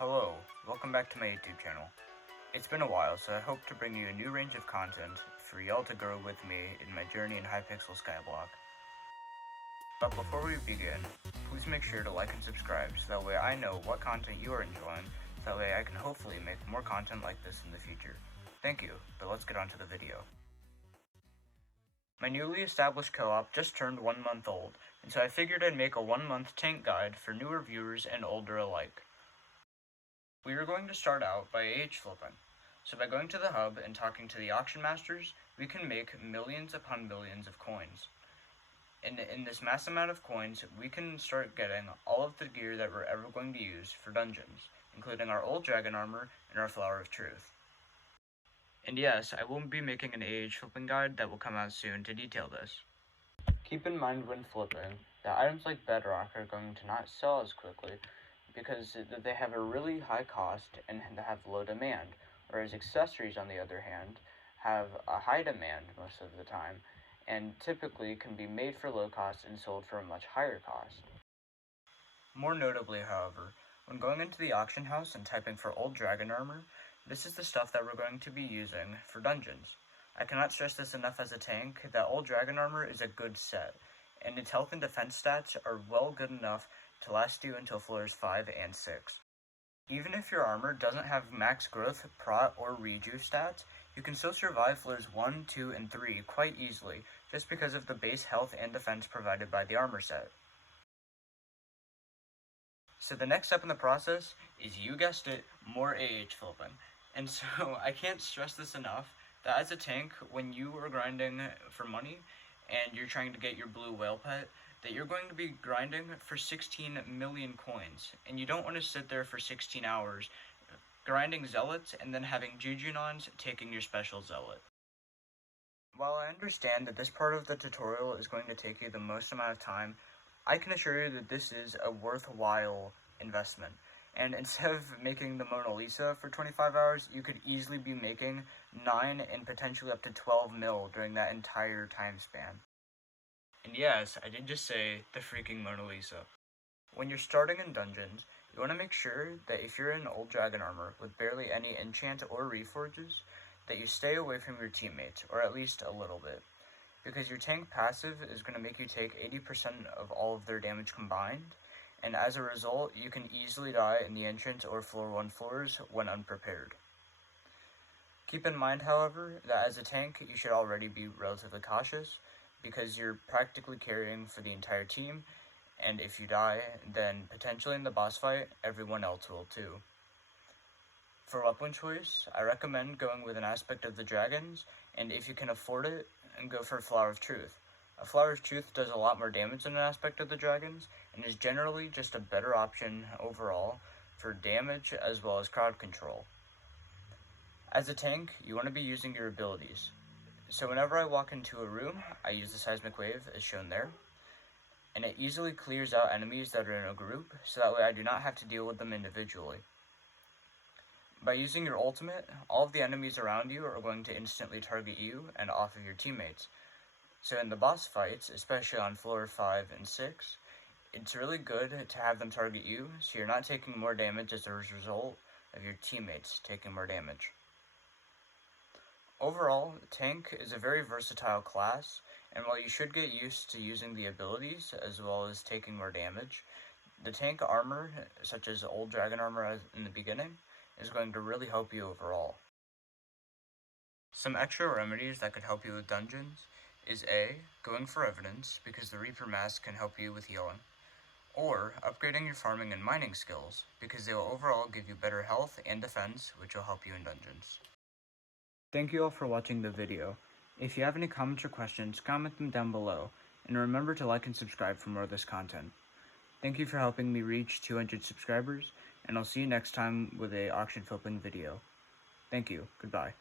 Hello, welcome back to my YouTube channel. It's been a while, so I hope to bring you a new range of content for y'all to grow with me in my journey in HYPIXEL SKYBLOCK. But before we begin, please make sure to like and subscribe so that way I know what content you are enjoying, so that way I can hopefully make more content like this in the future. Thank you, but let's get on to the video. My newly established co-op just turned 1 month old, and so I figured I'd make a 1-month tank guide for newer viewers and older alike. We are going to start out by AH flipping. So by going to the hub and talking to the auction masters, we can make millions upon millions of coins. And in this mass amount of coins, we can start getting all of the gear that we're ever going to use for dungeons, including our old dragon armor and our flower of truth. And yes, I will be making an AH flipping guide that will come out soon to detail this. Keep in mind when flipping that items like bedrock are going to not sell as quickly because they have a really high cost and have low demand, whereas accessories, on the other hand, have a high demand most of the time, and typically can be made for low cost and sold for a much higher cost. More notably, however, when going into the auction house and typing for old dragon armor, this is the stuff that we're going to be using for dungeons. I cannot stress this enough as a tank that old dragon armor is a good set, and its health and defense stats are well good enough to last you until floors 5 and 6. Even if your armor doesn't have max growth, prot, or rejuve stats, you can still survive floors 1, 2, and 3 quite easily, just because of the base health and defense provided by the armor set. So the next step in the process is, you guessed it, more AH flipping. And so I can't stress this enough, that as a tank, when you are grinding for money, and you're trying to get your blue whale pet, that you're going to be grinding for 16 million coins, and you don't want to sit there for 16 hours grinding zealots and then having jujunons taking your special zealot. While I understand that this part of the tutorial is going to take you the most amount of time, I can assure you that this is a worthwhile investment. And instead of making the Mona Lisa for 25 hours, you could easily be making 9 and potentially up to 12 mil during that entire time span. And yes, I did just say the freaking Mona Lisa. When you're starting in dungeons, you want to make sure that if you're in old dragon armor with barely any enchant or reforges, that you stay away from your teammates, or at least a little bit. Because your tank passive is going to make you take 80% of all of their damage combined, and as a result, you can easily die in the entrance or floor 1 floors when unprepared. Keep in mind, however, that as a tank, you should already be relatively cautious, because you're practically carrying for the entire team, and if you die, then potentially in the boss fight, everyone else will too. For weapon choice, I recommend going with an aspect of the dragons, and if you can afford it, go for Flower of Truth. A Flower of Truth does a lot more damage than an aspect of the dragons, and is generally just a better option overall for damage as well as crowd control. As a tank, you want to be using your abilities. So whenever I walk into a room, I use the seismic wave as shown there, and it easily clears out enemies that are in a group, so that way I do not have to deal with them individually. By using your ultimate, all of the enemies around you are going to instantly target you and off of your teammates. So in the boss fights, especially on floor 5 and 6, it's really good to have them target you, so you're not taking more damage as a result of your teammates taking more damage. Overall, tank is a very versatile class, and while you should get used to using the abilities as well as taking more damage, the tank armor, such as old dragon armor in the beginning, is going to really help you overall. Some extra remedies that could help you with dungeons is A, going for evidence, because the Reaper Mask can help you with healing, or upgrading your farming and mining skills, because they will overall give you better health and defense, which will help you in dungeons. Thank you all for watching the video. If you have any comments or questions, comment them down below, and remember to like and subscribe for more of this content. Thank you for helping me reach 200 subscribers, and I'll see you next time with a auction flipping video. Thank you. Goodbye.